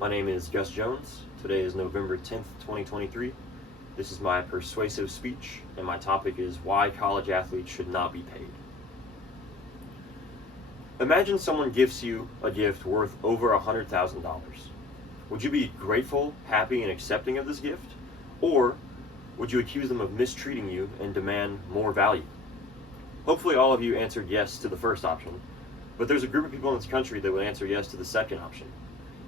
My name is Gus Jones. Today is November 10th, 2023. This is my persuasive speech, and my topic is why college athletes should not be paid. Imagine someone gifts you a gift worth over $100,000. Would you be grateful, happy, and accepting of this gift? Or would you accuse them of mistreating you and demand more value? Hopefully all of you answered yes to the first option, but there's a group of people in this country that would answer yes to the second option.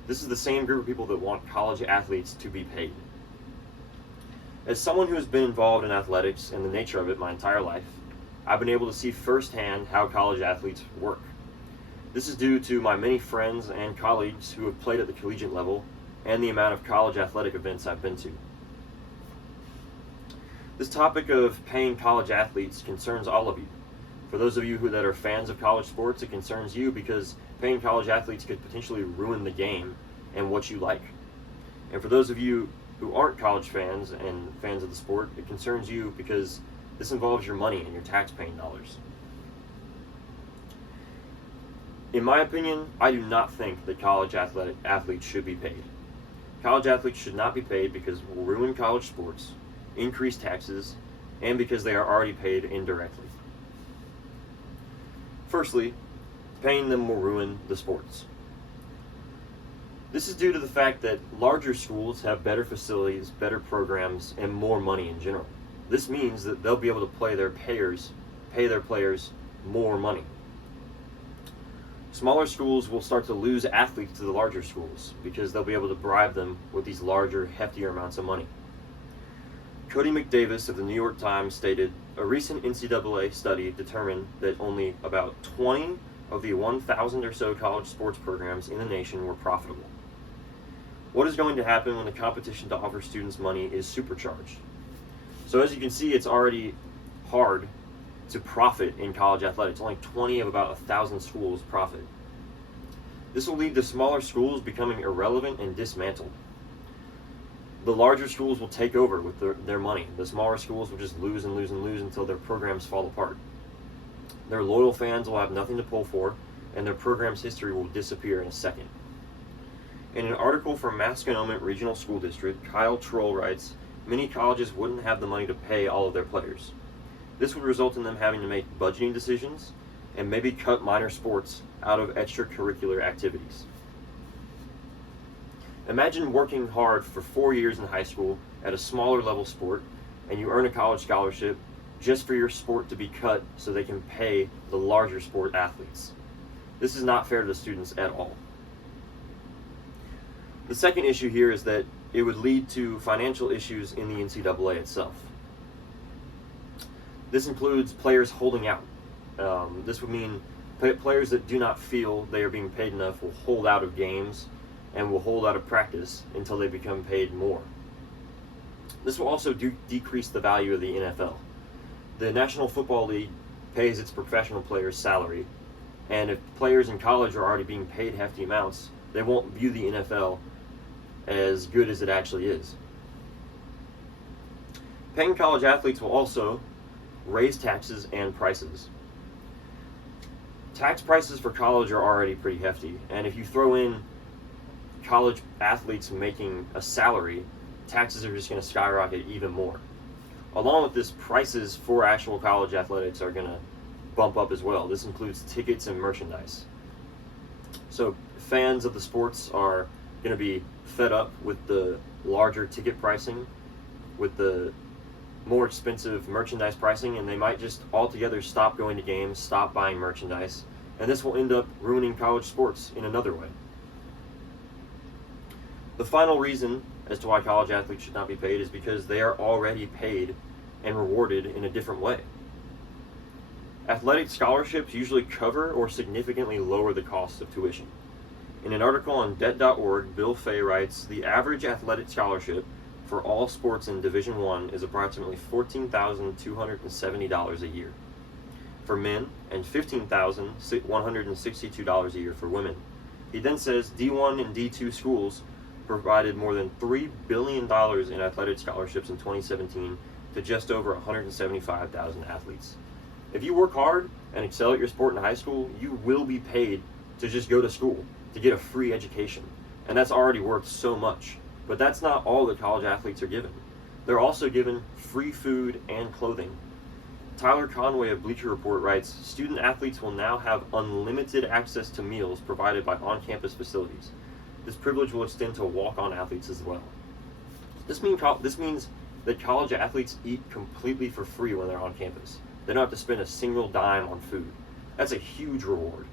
This is the same group of people that want college athletes to be paid. As someone who has been involved in athletics and the nature of it my entire life, I've been able to see firsthand how college athletes work. This is due to my many friends and colleagues who have played at the collegiate level and the amount of college athletic events I've been to. This topic of paying college athletes concerns all of you. For those of you that are fans of college sports, it concerns you because paying college athletes could potentially ruin the game and what you like. And for those of you who aren't college fans and fans of the sport, it concerns you because this involves your money and your tax-paying dollars. In my opinion, I do not think that college athletes should be paid. College athletes should not be paid because it will ruin college sports, increase taxes, and because they are already paid indirectly. Firstly, paying them will ruin the sports. This is due to the fact that larger schools have better facilities, better programs, and more money in general. This means that they'll be able to pay their players more money. Smaller schools will start to lose athletes to the larger schools because they'll be able to bribe them with these larger, heftier amounts of money. Cody McDavis of the New York Times stated, a recent NCAA study determined that only about 20 of the 1,000 or so college sports programs in the nation were profitable. What is going to happen when the competition to offer students money is supercharged? So as you can see, it's already hard to profit in college athletics. Only 20 of about 1,000 schools profit. This will lead to smaller schools becoming irrelevant and dismantled. The larger schools will take over with their money. The smaller schools will just lose and lose and lose until their programs fall apart. Their loyal fans will have nothing to pull for, and their program's history will disappear in a second. In an article from Masconomet Regional School District, Kyle Troll writes, many colleges wouldn't have the money to pay all of their players. This would result in them having to make budgeting decisions and maybe cut minor sports out of extracurricular activities. Imagine working hard for 4 years in high school at a smaller level sport, and you earn a college scholarship just for your sport to be cut so they can pay the larger sport athletes. This is not fair to the students at all. The second issue here is that it would lead to financial issues in the NCAA itself. This includes players holding out. This would mean players that do not feel they are being paid enough will hold out of games and will hold out of practice until they become paid more. This will also decrease the value of the NFL. The National Football League pays its professional players' salary, and if players in college are already being paid hefty amounts, they won't view the NFL as good as it actually is. Paying college athletes will also raise taxes and prices. Tax prices for college are already pretty hefty, and if you throw in college athletes making a salary, taxes are just going to skyrocket even more. Along with this, prices for actual college athletics are going to bump up as well. This includes tickets and merchandise. So fans of the sports are going to be fed up with the larger ticket pricing, with the more expensive merchandise pricing, and they might just altogether stop going to games, stop buying merchandise, and this will end up ruining college sports in another way. The final reason as to why college athletes should not be paid is because they are already paid and rewarded in a different way. Athletic scholarships usually cover or significantly lower the cost of tuition. In an article on debt.org, Bill Fay writes, the average athletic scholarship for all sports in Division I is approximately $14,270 a year for men and $15,162 a year for women. He then says D1 and D2 schools provided more than $3 billion in athletic scholarships in 2017 to just over 175,000 athletes. If you work hard and excel at your sport in high school, you will be paid to just go to school, to get a free education. and that's already worth so much. But that's not all that college athletes are given. They're also given free food and clothing. Tyler Conway of Bleacher Report writes, student athletes will now have unlimited access to meals provided by on-campus facilities. This privilege will extend to walk-on athletes as well. This means that college athletes eat completely for free when they're on campus. They don't have to spend a single dime on food. That's a huge reward.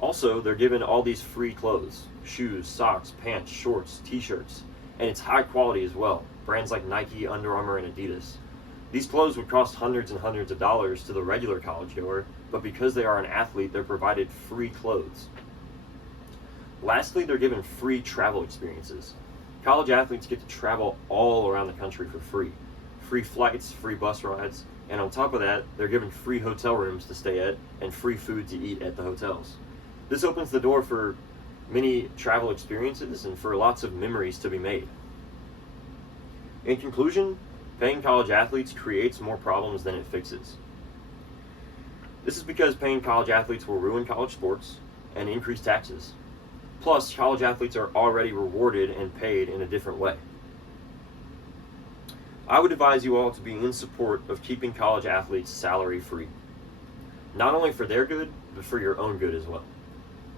Also, they're given all these free clothes: shoes, socks, pants, shorts, t-shirts, and it's high quality as well. Brands like Nike, Under Armour, and Adidas. These clothes would cost hundreds and hundreds of dollars to the regular college goer, but because they are an athlete, they're provided free clothes. Lastly, they're given free travel experiences. College athletes get to travel all around the country for free. Free flights, free bus rides, and on top of that, they're given free hotel rooms to stay at and free food to eat at the hotels. This opens the door for many travel experiences and for lots of memories to be made. In conclusion, paying college athletes creates more problems than it fixes. This is because paying college athletes will ruin college sports and increase taxes. Plus, college athletes are already rewarded and paid in a different way. I would advise you all to be in support of keeping college athletes salary free. Not only for their good, but for your own good as well.